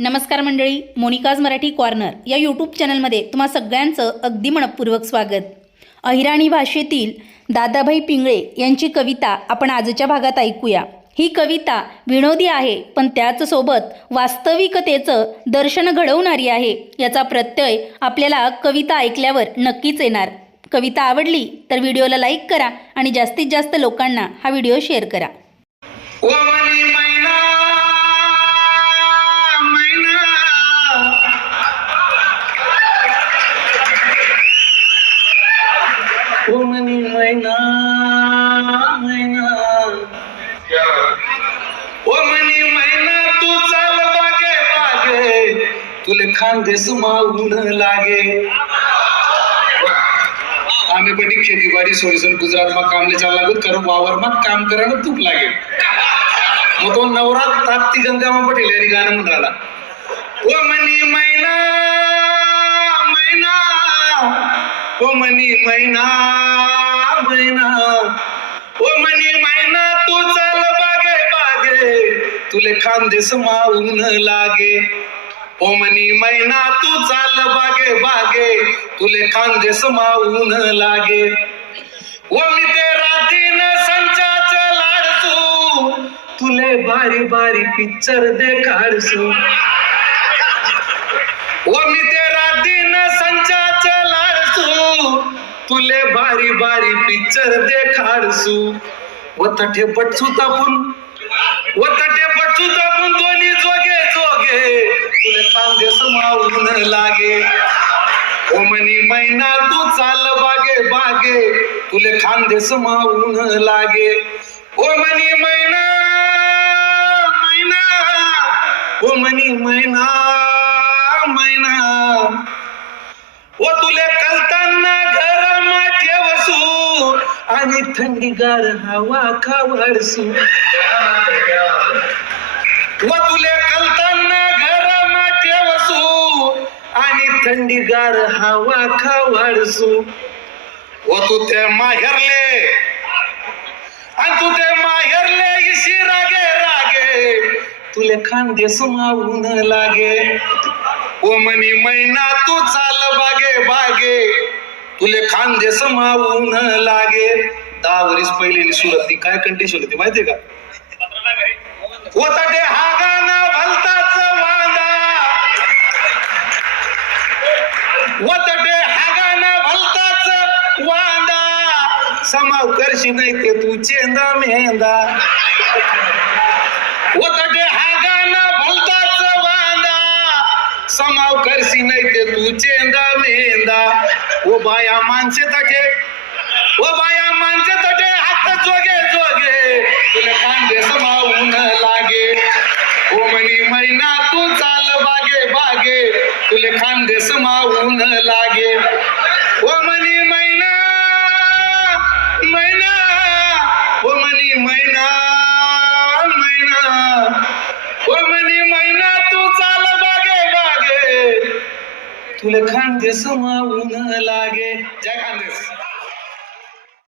नमस्कार मंडळी मोनिकाज मराठी कॉर्नर या यूट्यूब चॅनलमध्ये तुम्हा सगळ्यांचं अगदी मनपूर्वक स्वागत. अहिराणी भाषेतील दादाभाई पिंगळे यांची कविता आपण आजच्या भागात ऐकूया. ही कविता विनोदी आहे पण त्याचसोबत वास्तविकतेचं दर्शन घडवणारी आहे याचा प्रत्यय आपल्याला कविता ऐकल्यावर नक्कीच येणार. कविता आवडली तर व्हिडिओला लाईक करा आणि जास्तीत जास्त लोकांना हा व्हिडिओ शेअर करा. तुले खानदेस मागून लागे. आम्ही खेती बाड़ी सोरीसन गुजरात मा काम ले चाल लागत कारण वावर मा काम करायला तूप लागे मग तो नवरा ताकती गंगा मा पटेल यांनी गाणं म्हणाला. ओ मनी मैना मैना ओ मनी मैना मैना ओ मनी मैना तू चाल बागे बागे. तुले खांदे समावून लागे. ओ मनी मैना तू चाल बागे बागे. तुले खांदे समावून लागे. ओ मी ते दिन संचाच लाडसू. तुले बारी बारी पिक्चर देखाडसू. ओ मी ते दिन संचाच तुले बारी बारी पिक्चर देखाडसू. व तठे बटसू तापून व तठे बटसू तापून दोन्ही जोगे जोगे. तुले कांदे समावून लागे. ओमनी महिना मैना तू चाल बागे बागे. तुले खांदे समावून लागे. ओमनी महिना मैना मैना. महिना मैना ओ तुले कलताना घरमा ठेवसू आणि थंडीगार हवा खावडसू व तुले कलताना घरमा ठेवसू आणि थंडीगार हवा खावडसू व तू ते माहेरले. आणि तू ते माहेरले इशी रागे रागे. तुले खांदे समावून लागे. ओ मनी मैना तू चाल बागे बागे. तुले खांदे समावून लागे. दहा वरीस पहिलेली सुरत ती काय कंडिशन होती माहितीये का? होता ते हा गाणं भलताच वांदा. वतटे हागाना भलताच वांदा. समाव करशी नाही ते तू चेंदा मेंदा. वतटे हागाना भलताच वांदा. समाव करशी नाही ते तू चेंदा मेंदा. ओ बाया माणसे तटे ओ बाया माणसे तटे हात जोगे जोगे. तुला कांदे समावून लागे. ओ मनी मैना तू चाल बागे बागे. तुले खांदे समावून लागे. ओ मनी मैना मैना. ओ मनी मैना मैना. ओ मनी तू चाल बागे बागे. तुले खांदे समावून लागे. जय खानदेस